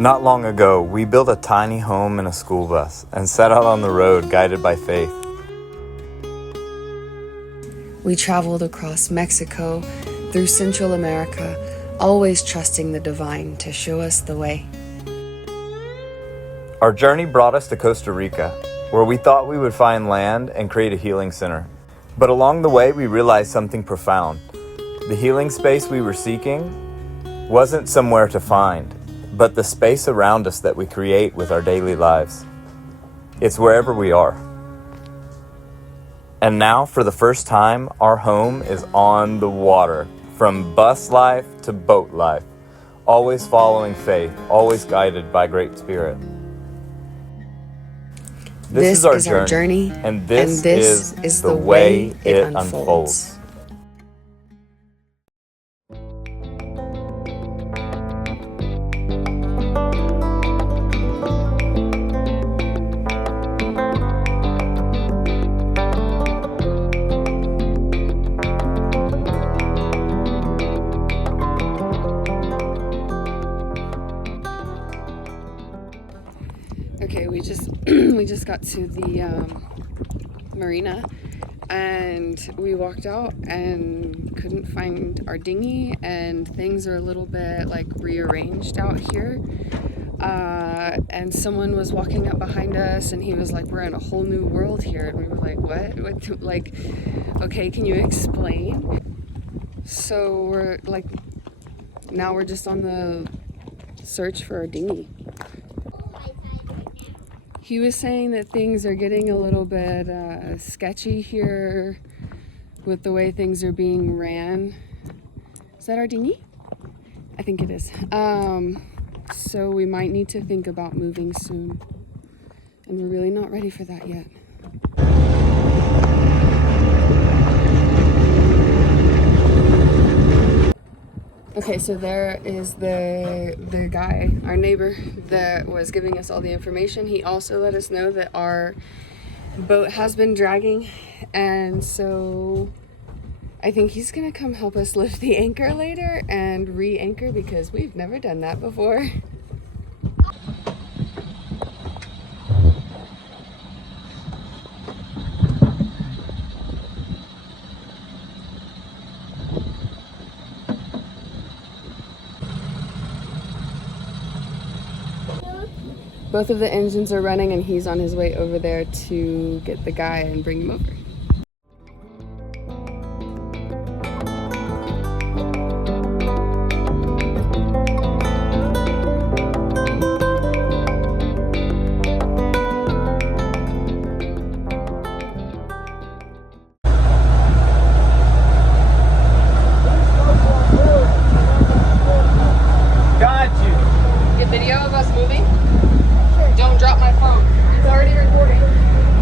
Not long ago, we built a tiny home in a school bus and set out on the road guided by faith. We traveled across Mexico, through Central America, always trusting the divine to show us the way. Our journey brought us to Costa Rica, where we thought we would find land and create a healing center. But along the way, we realized something profound. The healing space we were seeking wasn't somewhere to find, but the space around us that we create with our daily lives. It's wherever we are. And now, for the first time, our home is on the water, from bus life to boat life, always following faith, always guided by Great Spirit. This is our journey, and this is the way it unfolds. Okay, we just got to the marina, and we walked out and couldn't find our dinghy, and things are a little bit like rearranged out here. And someone was walking up behind us, and he was like, "We're in a whole new world here," and we were like, "What? Like, okay, can you explain?" So we're like, now we're just on the search for our dinghy. He was saying that things are getting a little bit sketchy here with the way things are being ran. Is that our dinghy? I think it is. So we might need to think about moving soon. And we're really not ready for that yet. Okay, so there is the guy, our neighbor, that was giving us all the information. He also let us know that our boat has been dragging, and so I think he's gonna come help us lift the anchor later and re-anchor, because we've never done that before. Both of the engines are running, and he's on his way over there to get the guy and bring him over. Got you! Get video of us moving? Don't drop my phone. It's already recording.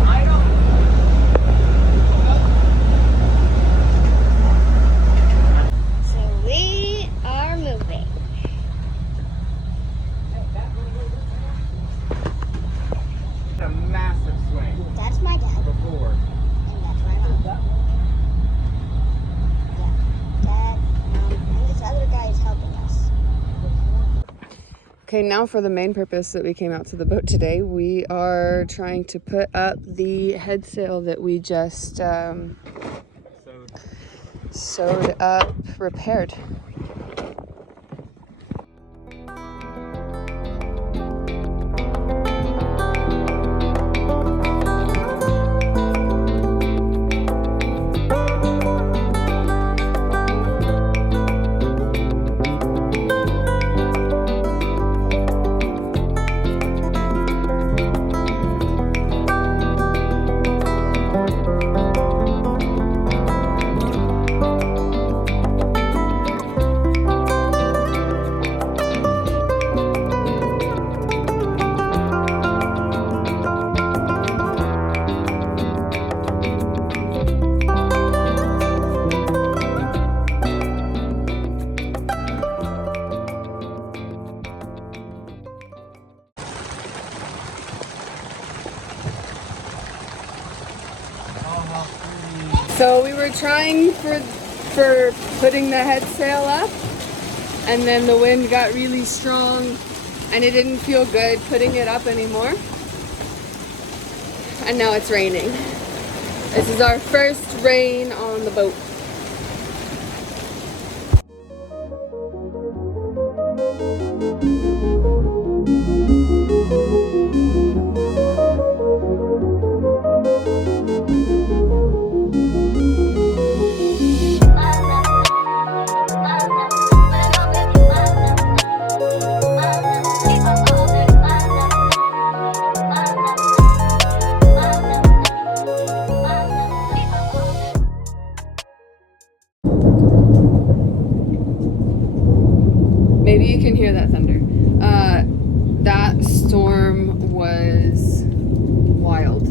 I know. So we are moving. A massive swing. That's my dad. Before. And that's my mom. Yeah. Dad, mom, and this other guy is helping us. Okay, now for the main purpose that we came out to the boat today. We are trying to put up the head sail that we just sewed up, repaired. So we were trying for putting the head sail up, and then the wind got really strong, and it didn't feel good putting it up anymore. And now it's raining. This is our first rain on the boat. Maybe you can hear that thunder. That storm was wild.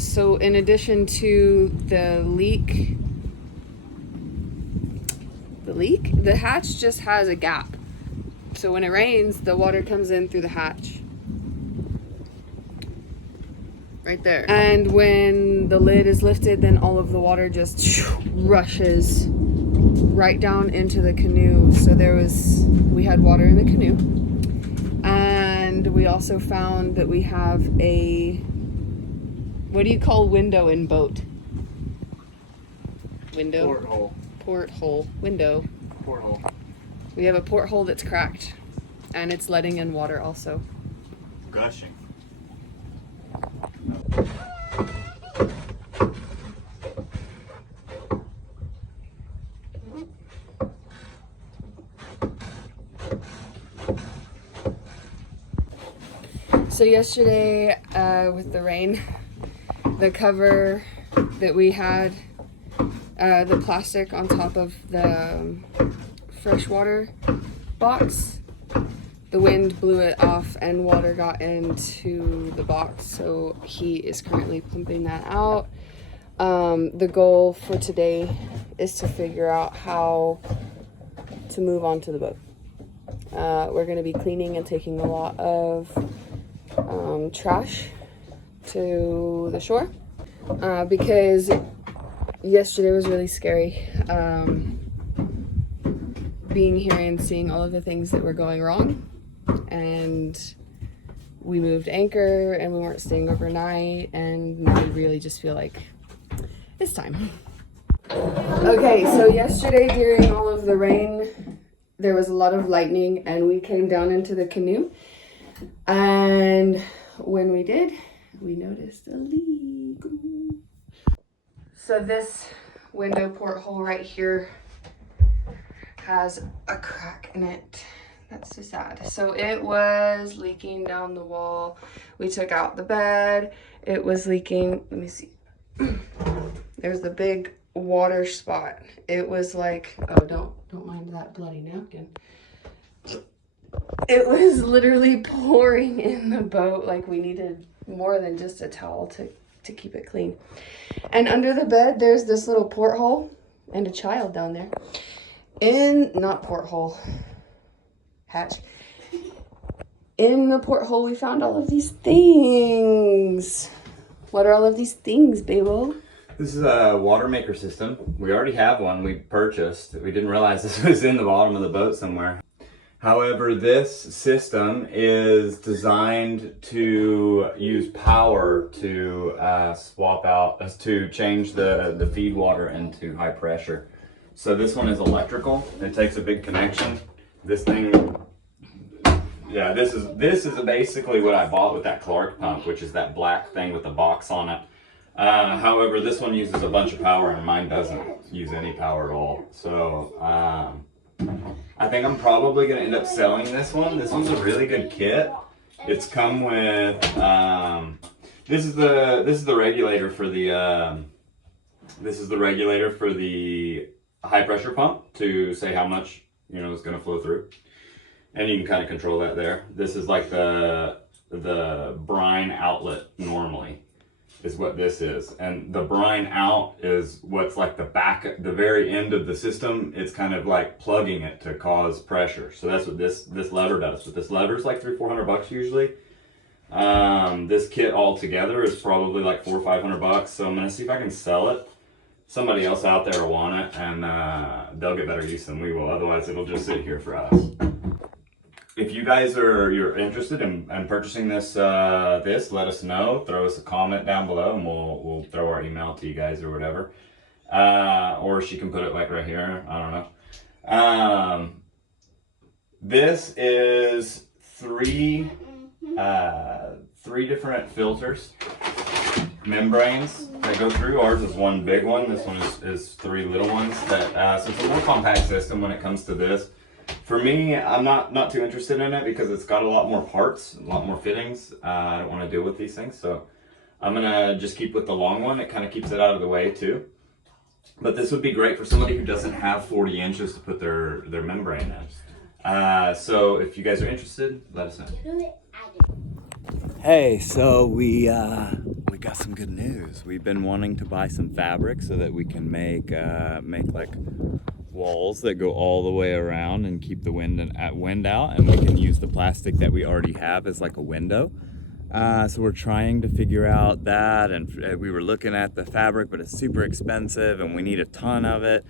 So in addition to the hatch just has a gap. So when it rains, the water comes in through the hatch. Right there. And when the lid is lifted, then all of the water just rushes right down into the canoe. So we had water in the canoe, and we also found that we have a, what do you call window in boat? Window? Porthole. Porthole. Window. Porthole. We have a porthole that's cracked, and it's letting in water also. Gushing. So yesterday, with the rain, the cover that we had, the plastic on top of the freshwater box, the wind blew it off and water got into the box. So he is currently pumping that out. The goal for today is to figure out how to move on to the boat. We're going to be cleaning and taking a lot of trash to the shore, because yesterday was really scary, being here and seeing all of the things that were going wrong. And we moved anchor and we weren't staying overnight, and now we really just feel like it's time. Okay, so yesterday during all of the rain, there was a lot of lightning and we came down into the canoe. And when we did, we noticed a leak. So this window porthole right here has a crack in it. That's so sad. So it was leaking down the wall. We took out the bed. It was leaking. Let me see. There's the big water spot. It was like, oh, don't mind that bloody napkin. It was literally pouring in the boat. Like, we needed more than just a towel to keep it clean. And under the bed, there's this little porthole and a child down there. Not porthole, hatch. In the porthole, we found all of these things. What are all of these things, Babo? This is a Watermaker system. We already have one we purchased. We didn't realize this was in the bottom of the boat somewhere. However, this system is designed to use power to to change the feed water into high pressure. So this one is electrical. It takes a big connection. This thing, yeah, this is basically what I bought with that Clark pump, which is that black thing with the box on it. However, this one uses a bunch of power and mine doesn't use any power at all. So I think I'm probably going to end up selling this one. This one's a really good kit. It's come with this is the regulator for the high pressure pump to say how much is going to flow through, and you can kind of control that there. This is like the brine outlet normally is what this is, and the brine out is what's like the very end of the system. It's kind of like plugging it to cause pressure. So that's what this lever does. But this lever is like $300-400 usually. This kit altogether is probably like $400 or $500. So I'm gonna see if I can sell it. somebody else out there will want it, and they'll get better use than we will. Otherwise, it'll just sit here for us. If you guys you're interested in purchasing this, let us know. Throw us a comment down below, and we'll throw our email to you guys or whatever. Or she can put it like right here. I don't know. This is three different filters, membranes that go through. Ours is one big one. This one is three little ones. That so it's a more compact system when it comes to this. For me, I'm not too interested in it because it's got a lot more parts, a lot more fittings. I don't want to deal with these things, so I'm gonna just keep with the long one. It kind of keeps it out of the way too. But this would be great for somebody who doesn't have 40 inches to put their membrane in. So if you guys are interested, let us know. Hey, so we got some good news. We've been wanting to buy some fabric so that we can make like walls that go all the way around and keep the wind out, and we can use the plastic that we already have as like a window. So we're trying to figure out that, and we were looking at the fabric, but it's super expensive and we need a ton of it.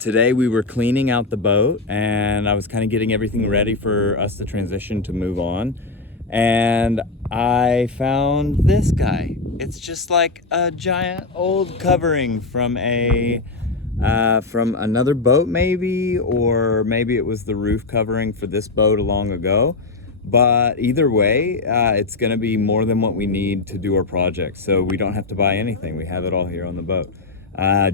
Today we were cleaning out the boat, and I was kind of getting everything ready for us to transition to move on, and I found this guy. It's just like a giant old covering from another boat maybe, or maybe it was the roof covering for this boat long ago. But either way, it's going to be more than what we need to do our project, so we don't have to buy anything. We have it all here on the boat.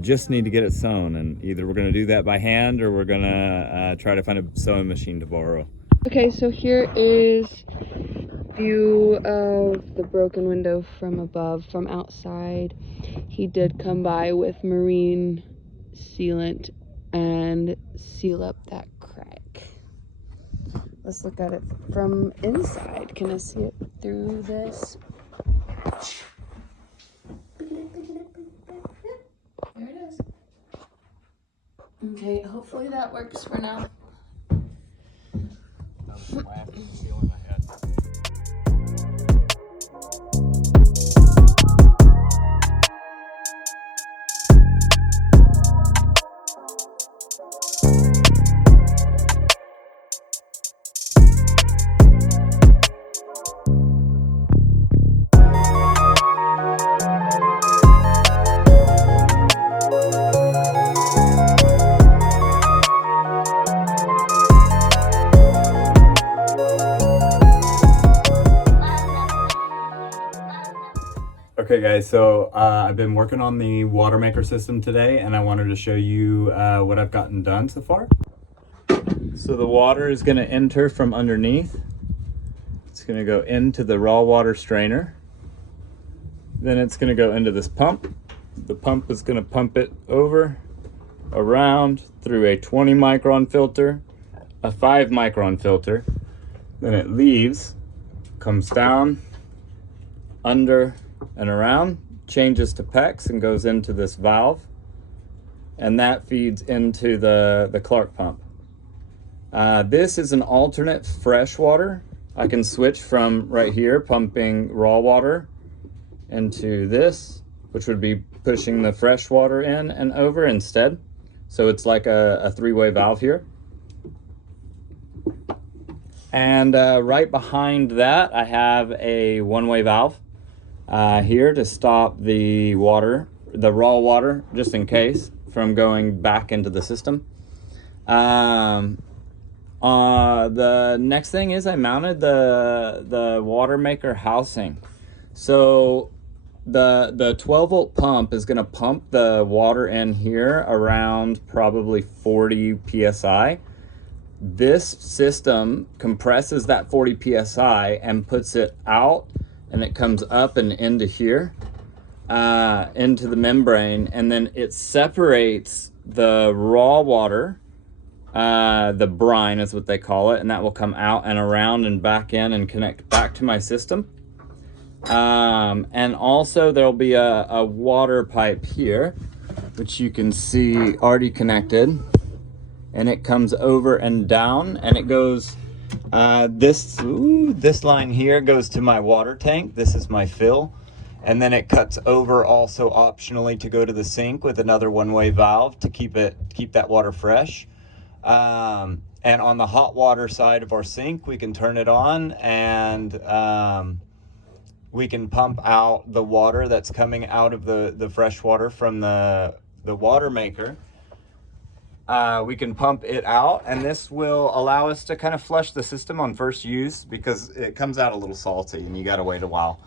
Just need to get it sewn, and either we're going to do that by hand or we're going to try to find a sewing machine to borrow. Okay, so here is view of the broken window from above, from outside. He did come by with marine sealant and seal up that crack. Let's look at it from inside. Can I see it through this? There it is. Okay, hopefully that works for now. Okay guys, so I've been working on the Watermaker system today, and I wanted to show you what I've gotten done so far. So the water is going to enter from underneath. It's going to go into the raw water strainer. Then it's going to go into this pump. The pump is going to pump it over, around, through a 20 micron filter, a 5 micron filter. Then it leaves, comes down, under, and around, changes to PEX and goes into this valve, and that feeds into the Clark pump. This is an alternate fresh water. I can switch from right here pumping raw water into this, which would be pushing the fresh water in and over instead. So it's like a three-way valve here. And right behind that I have a one-way valve here to stop the water, the raw water, just in case, from going back into the system. The next thing is I mounted the Watermaker housing. So the 12 volt pump is going to pump the water in here around probably 40 psi. This system compresses that 40 psi and puts it out, and it comes up and into here, into the membrane, and then it separates the raw water, the brine is what they call it, and that will come out and around and back in and connect back to my system. And also there'll be a water pipe here, which you can see already connected, and it comes over and down, and it goes this line here goes to my water tank. This is my fill, And then it cuts over also optionally to go to the sink with another one-way valve to keep that water fresh. And on the hot water side of our sink, we can turn it on, and we can pump out the water that's coming out of the fresh water from the Watermaker. We can pump it out, and this will allow us to kind of flush the system on first use because it comes out a little salty and you gotta wait a while.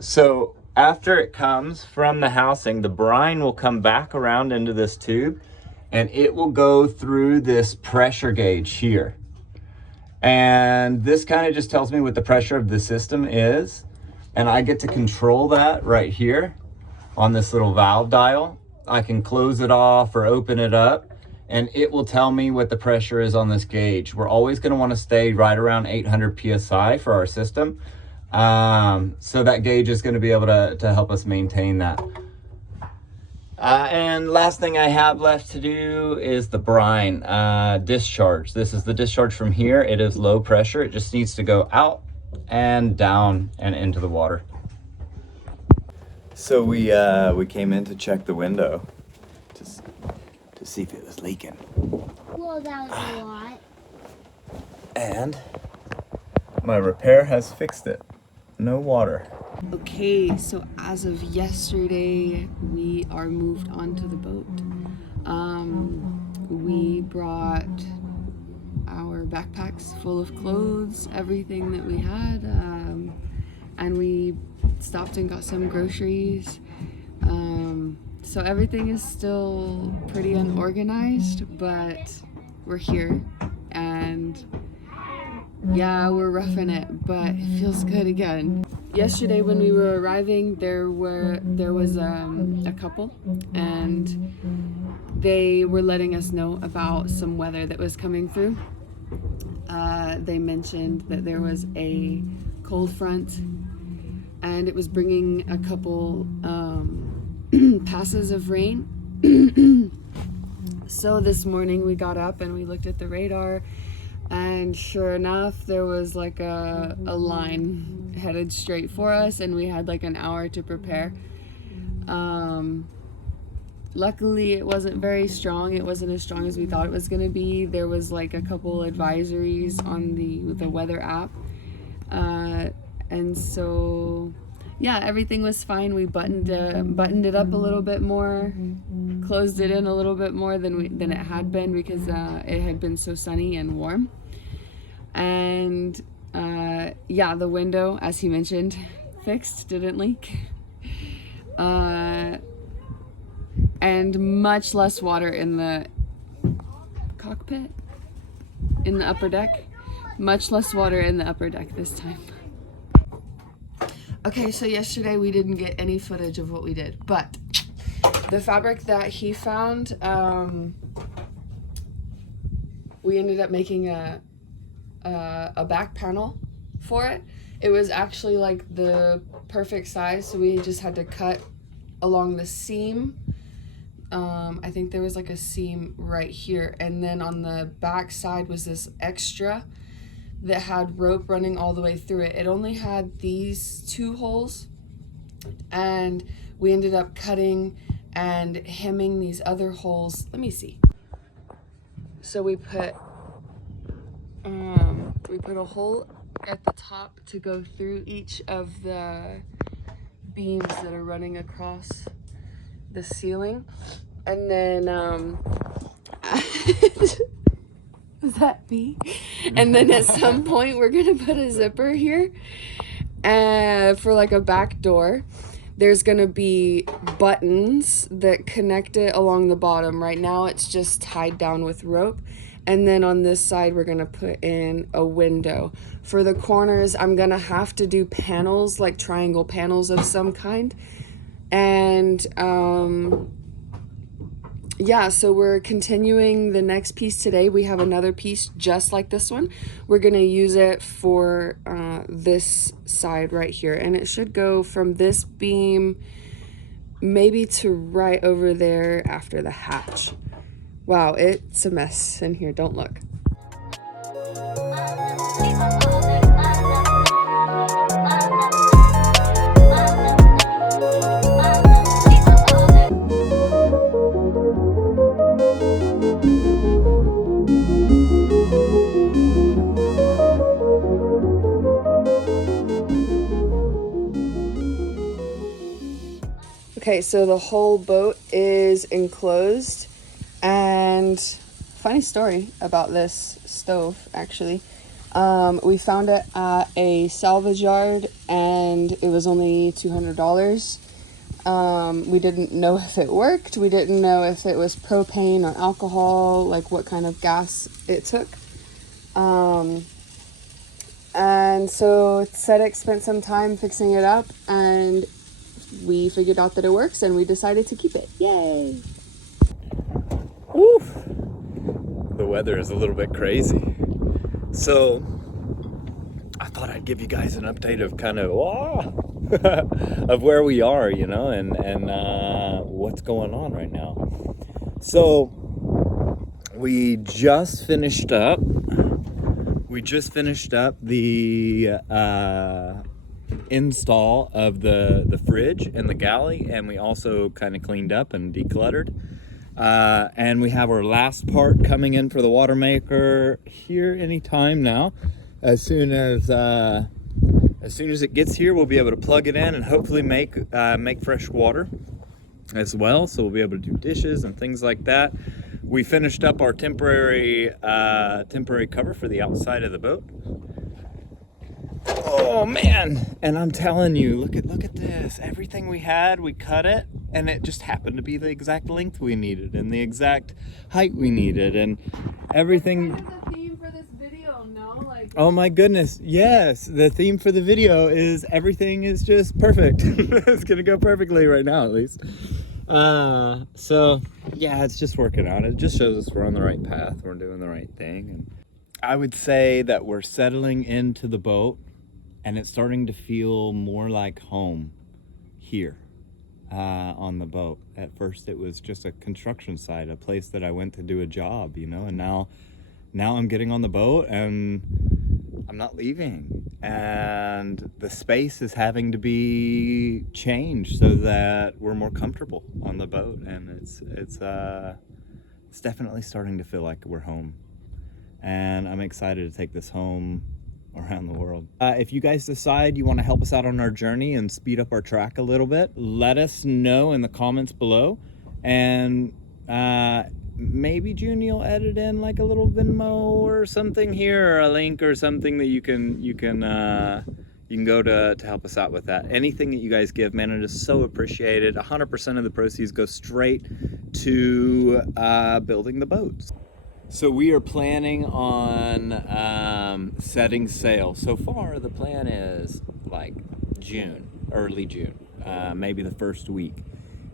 So after it comes from the housing, the brine will come back around into this tube, and it will go through this pressure gauge here. And this kind of just tells me what the pressure of the system is. And I get to control that right here on this little valve dial. I can close it off or open it up, and it will tell me what the pressure is on this gauge. We're always going to want to stay right around 800 PSI for our system. So that gauge is going to be able to help us maintain that. And last thing I have left to do is the brine discharge. This is the discharge from here. It is low pressure. It just needs to go out and down and into the water. So we came in to check the window to see if it was leaking. Well, that was a lot. And my repair has fixed it. No water. Okay, so as of yesterday, we are moved onto the boat. We brought our backpacks full of clothes, everything that we had, and we stopped and got some groceries. So everything is still pretty unorganized, but we're here, and yeah, we're roughing it, but it feels good again. Yesterday when we were arriving, there was a couple, and they were letting us know about some weather that was coming through. They mentioned that there was a cold front, and it was bringing a couple passes of rain. So this morning we got up and we looked at the radar, and sure enough, there was like a line headed straight for us, and we had like an hour to prepare. Luckily, it wasn't very strong. It wasn't as strong as we thought it was going to be. There was like a couple advisories on the weather app. And so, yeah, everything was fine. We buttoned it up a little bit more, closed it in a little bit more than it had been because it had been so sunny and warm. And yeah, the window, as he mentioned, fixed, didn't leak. And much less water in the cockpit, in the upper deck. Much less water in the upper deck this time. Okay, so yesterday we didn't get any footage of what we did, but the fabric that he found, we ended up making a back panel for it. It was actually like the perfect size, so we just had to cut along the seam. I think there was like a seam right here, and then on the back side was this extra that had rope running all the way through it. It only had these 2 holes, and we ended up cutting and hemming these other holes. Let me see. So we put a hole at the top to go through each of the beams that are running across the ceiling, and then was that me? And then at some point we're gonna put a zipper here for like a back door. There's gonna be buttons that connect it along the bottom. Right now it's just tied down with rope, and then on this side we're gonna put in a window. For the corners, I'm gonna have to do panels, like triangle panels of some kind. And yeah, so we're continuing the next piece today. We have another piece just like this one. We're gonna use it for this side right here, and it should go from this beam maybe to right over there after the hatch. Wow, it's a mess in here, don't look. so the whole boat is enclosed, and funny story about this stove, actually. We found it at a salvage yard, and it was only $200. We didn't know if it worked. We didn't know if it was propane or alcohol, like what kind of gas it took. And so Sedek spent some time fixing it up, and we figured out that it works, and we decided to keep it. Yay! Woof! The weather is a little bit crazy. So, I thought I'd give you guys an update of kind of of where we are, you know, and what's going on right now. So, we just finished up the install of the fridge and the galley, and we also kind of cleaned up and decluttered. And we have our last part coming in for the Watermaker here anytime now. As soon as it gets here, we'll be able to plug it in and hopefully make fresh water as well. So we'll be able to do dishes and things like that. We finished up our temporary cover for the outside of the boat. Oh man! And I'm telling you, look at this. Everything we had, we cut it, and it just happened to be the exact length we needed and the exact height we needed, and everything. That's the theme for this video, no? Like. Oh my goodness! Yes, the theme for the video is everything is just perfect. It's gonna go perfectly right now, at least. So yeah, it's just working out. It just shows us we're on the right path. We're doing the right thing, and I would say that we're settling into the boat, and it's starting to feel more like home here on the boat. At first, it was just a construction site, a place that I went to do a job, you know, and now I'm getting on the boat and I'm not leaving, and the space is having to be changed so that we're more comfortable on the boat, and it's definitely starting to feel like we're home, and I'm excited to take this home around the world. If you guys decide you want to help us out on our journey and speed up our track a little bit, let us know in the comments below, and maybe Junie will edit in like a little Venmo or something here, or a link or something that you can go to help us out with that. Anything that you guys give, man, it is so appreciated. 100% of the proceeds go straight to building the boats. So we are planning on setting sail. So far, the plan is like June, early June, maybe the first week.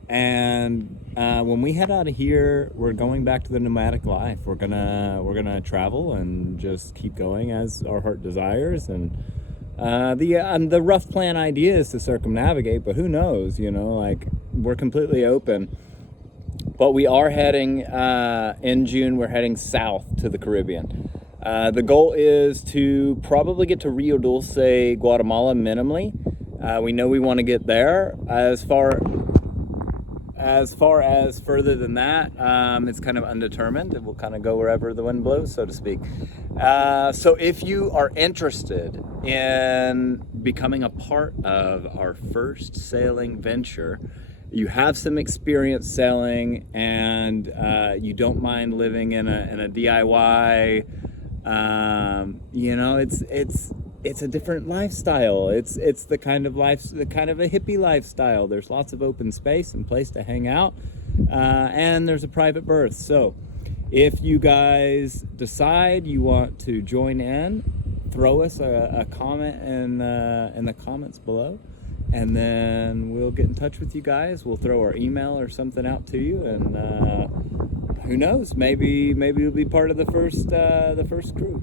And when we head out of here, we're going back to the nomadic life. We're gonna travel and just keep going as our heart desires. And the rough plan idea is to circumnavigate, but who knows? You know, like, we're completely open. But we are heading in June. We're heading south to the Caribbean. The goal is to probably get to Rio Dulce, Guatemala, minimally. We know we want to get there. As far as further than that, it's kind of undetermined. It will kind of go wherever the wind blows, so to speak. So if you are interested in becoming a part of our first sailing venture, you have some experience sailing, and you don't mind living in a DIY, you know, it's a different lifestyle. It's the kind of a hippie lifestyle. There's lots of open space and place to hang out, and there's a private berth. So if you guys decide you want to join in, throw us a comment in the comments below, and then we'll get in touch with you guys. We'll throw our email or something out to you, and who knows, maybe you'll be part of the first crew.